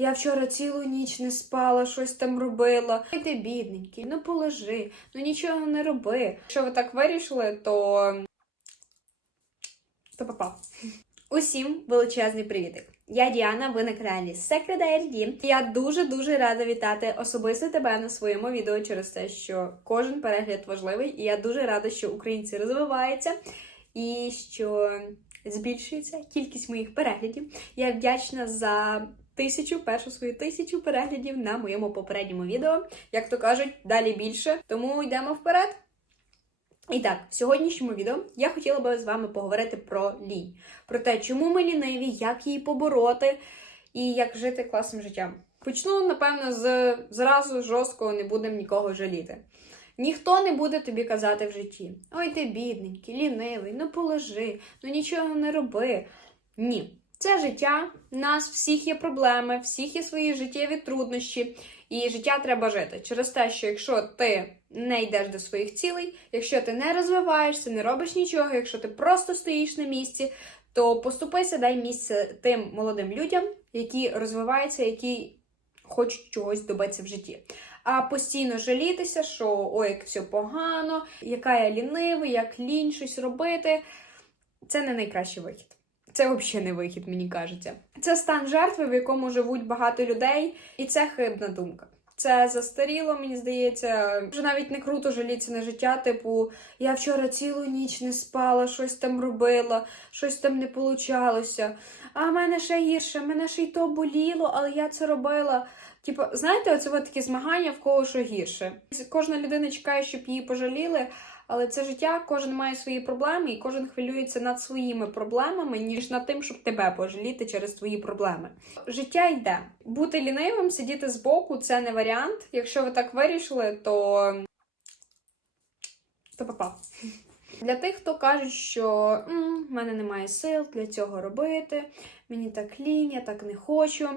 Я вчора цілу ніч не спала, щось там робила. Ой, ти бідненький, ну положи, ну нічого не роби. Якщо ви так вирішили, то. то папа. Усім величезний привітик. Я Діана, ви на каналі IRD. Я дуже-дуже рада вітати особисто тебе на своєму відео через те, що кожен перегляд важливий, і я дуже рада, що українці розвиваються і що збільшується кількість моїх переглядів. Я вдячна за тисячу, першу свою тисячу переглядів на моєму попередньому відео. Як то кажуть, далі більше. Тому йдемо вперед. І так, в сьогоднішньому відео я хотіла би з вами поговорити про лінь, про те, чому ми ліниві, як її побороти і як жити класним життям. Почну, напевно, з зразу жорсткого не будемо нікого жаліти. Ніхто не буде тобі казати в житті: Ой, ти бідненький, лінивий, ну положи, ну нічого не роби. Ні. Це життя, у нас всіх є проблеми, всіх є свої життєві труднощі, і життя треба жити. Через те, що якщо ти не йдеш до своїх цілей, якщо ти не розвиваєшся, не робиш нічого, якщо ти просто стоїш на місці, то поступися, дай місце тим молодим людям, які розвиваються, які хочуть чогось добитися в житті. А постійно жалітися, що ой, як все погано, яка я лінивий, як лінь щось робити. Це не найкращий вихід. Це взагалі не вихід, мені кажеться. Це стан жертви, в якому живуть багато людей, і це хибна думка. Це застаріло, мені здається. Вже навіть не круто жалітися на життя. Типу, я вчора цілу ніч не спала, щось там робила, щось там не получалося. А в мене ще гірше, мене ще й то боліло, але я це робила. Типу, знаєте, оце от такі змагання в кого що гірше. Кожна людина чекає, щоб її пожаліли. Але це життя, кожен має свої проблеми, і кожен хвилюється над своїми проблемами, ніж над тим, щоб тебе пожаліти через твої проблеми. Життя йде. Бути лінивим, сидіти збоку це не варіант. Якщо ви так вирішили, то. то папа. Для тих, хто кажуть, що в мене немає сил для цього робити, мені так лінь, я так не хочу.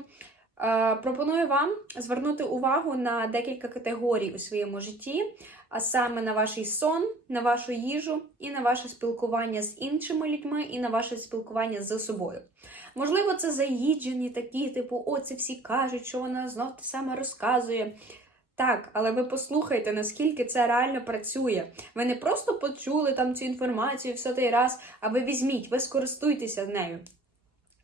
Е, пропоную вам звернути увагу на декілька категорій у своєму житті, а саме на ваш сон, на вашу їжу і на ваше спілкування з іншими людьми, і на ваше спілкування з собою. Можливо, це заїджені такі, типу, о, це всі кажуть, що вона знов те саме розказує. Так, але ви послухайте, наскільки це реально працює. Ви не просто почули там цю інформацію в сотий раз, а ви візьміть, ви скористуйтеся нею.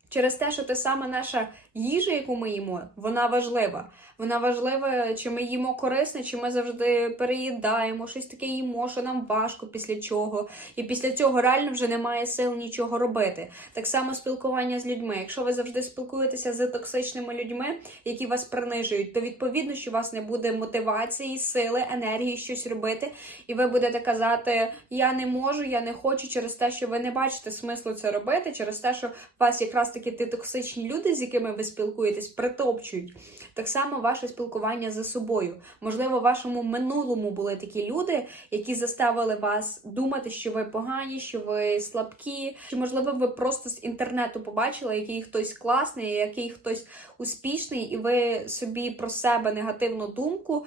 Через те, що те саме наша їжа, яку ми їмо, вона важлива. Вона важлива, чи ми їмо корисне, чи ми завжди переїдаємо, щось таке їмо, що нам важко після чого. І після цього реально вже немає сил нічого робити. Так само спілкування з людьми. Якщо ви завжди спілкуєтеся з токсичними людьми, які вас принижують, то відповідно, що у вас не буде мотивації, сили, енергії щось робити, і ви будете казати: Я не можу, я не хочу, через те, що ви не бачите смислу це робити, через те, що вас якраз таки ті токсичні люди, з якими ви спілкуєтесь, притопчують. Так само ваше спілкування за собою. Можливо, в вашому минулому були такі люди, які заставили вас думати, що ви погані, що ви слабкі. Чи можливо ви просто з інтернету побачили, який хтось класний, який хтось успішний, і ви собі про себе негативну думку.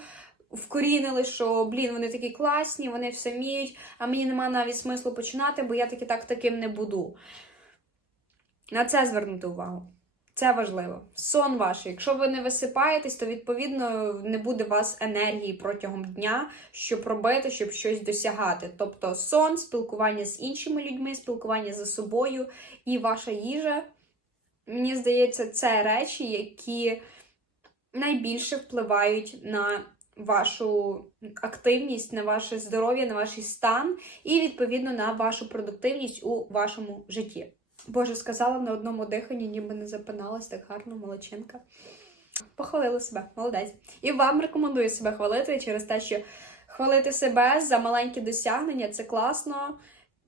Вкорінили, що блін, вони такі класні, вони все вміють, а мені нема навіть смислу починати, бо я таки так таким не буду. На це звернути увагу. Це важливо. Сон ваш. Якщо ви не висипаєтесь, то відповідно не буде у вас енергії протягом дня, щоб робити, щоб щось досягати. Тобто сон, спілкування з іншими людьми, спілкування за собою і ваша їжа. Мені здається, це речі, які найбільше впливають на вашу активність, на ваше здоров'я, на ваш стан, і відповідно на вашу продуктивність у вашому житті. Боже, сказала на одному диханні, ніби не запиналась так гарно, молодчинка. Похвалила себе, молодець. І вам рекомендую себе хвалити через те, що хвалити себе за маленькі досягнення це класно.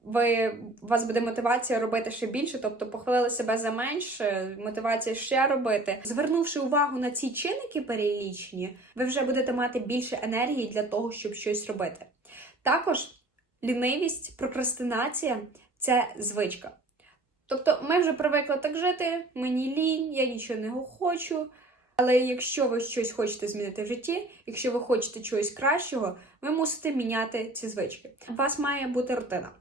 Ви, у вас буде мотивація робити ще більше, тобто похвалили себе за менше, мотивація ще робити. Звернувши увагу на ці чинники перелічені, ви вже будете мати більше енергії для того, щоб щось робити. Також лінивість, прокрастинація це звичка. Тобто ми вже привикли так жити, мені лінь, я нічого не хочу. Але якщо ви щось хочете змінити в житті, якщо ви хочете чогось кращого, ви мусите міняти ці звички. У вас має бути рутина.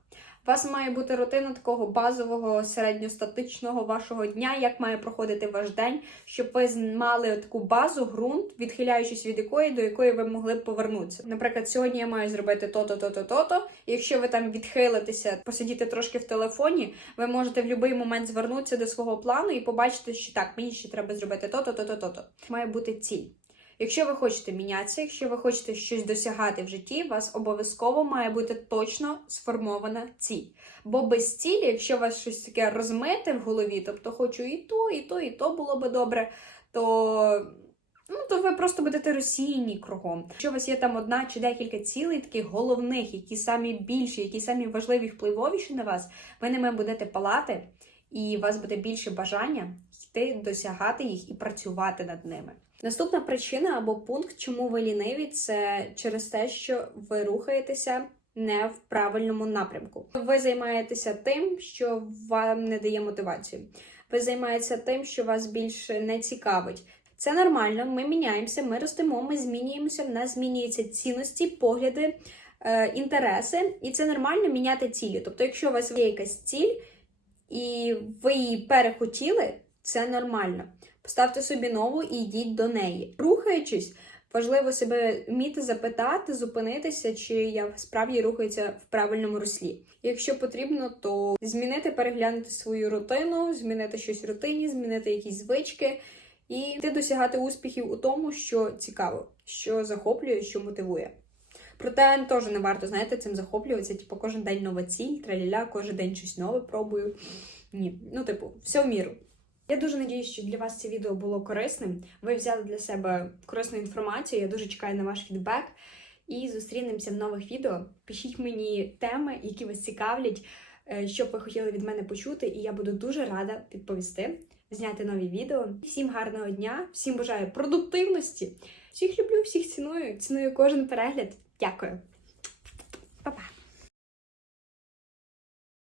У вас має бути рутина такого базового середньостатичного вашого дня, як має проходити ваш день, щоб ви мали таку базу, ґрунт, відхиляючись від якої до якої ви могли б повернутися. Наприклад, сьогодні я маю зробити то-то, то-то, то-то. Якщо ви там відхилитеся, посидіти трошки в телефоні, ви можете в будь-який момент звернутися до свого плану і побачити, що так, мені ще треба зробити то-то, то-то, то-то. Має бути ціль. Якщо ви хочете мінятися, якщо ви хочете щось досягати в житті, у вас обов'язково має бути точно сформована ціль. Бо без цілі, якщо у вас щось таке розмите в голові, тобто хочу і то, і то, і то було би добре, то. Ну, то ви просто будете розсіяні кругом. Якщо у вас є там одна чи декілька цілей, таких головних, які самі більші, які самі важливі, впливовіші на вас, ви ними будете палати, і у вас буде більше бажання йти, досягати їх і працювати над ними. Наступна причина або пункт, чому ви ліниві, це через те, що ви рухаєтеся не в правильному напрямку. Ви займаєтеся тим, що вам не дає мотивацію. Ви займаєтеся тим, що вас більше не цікавить. Це нормально, ми міняємося, ми ростемо, ми змінюємося, в нас змінюються цінності, погляди, е, інтереси, і це нормально міняти цілі. Тобто, якщо у вас є якась ціль і ви її перехотіли, це нормально. Поставте собі нову і йдіть до неї. Рухаючись, важливо себе вміти запитати, зупинитися, чи я справді рухаюся в правильному руслі. Якщо потрібно, то змінити, переглянути свою рутину, змінити щось в рутині, змінити якісь звички і йти досягати успіхів у тому, що цікаво, що захоплює, що мотивує. Проте теж не варто, знаєте, цим захоплюватися. Типу, кожен день нова ціль, траляля, кожен день щось нове пробую. Ні, ну, типу, все в міру. Я дуже надіюсь, що для вас це відео було корисним. Ви взяли для себе корисну інформацію. Я дуже чекаю на ваш фідбек. І зустрінемося в нових відео. Пишіть мені теми, які вас цікавлять, е, що б ви хотіли від мене почути, і я буду дуже рада відповісти, зняти нові відео. Всім гарного дня, всім бажаю продуктивності. Всіх люблю, всіх ціную. Ціную кожен перегляд. Дякую. Па-па.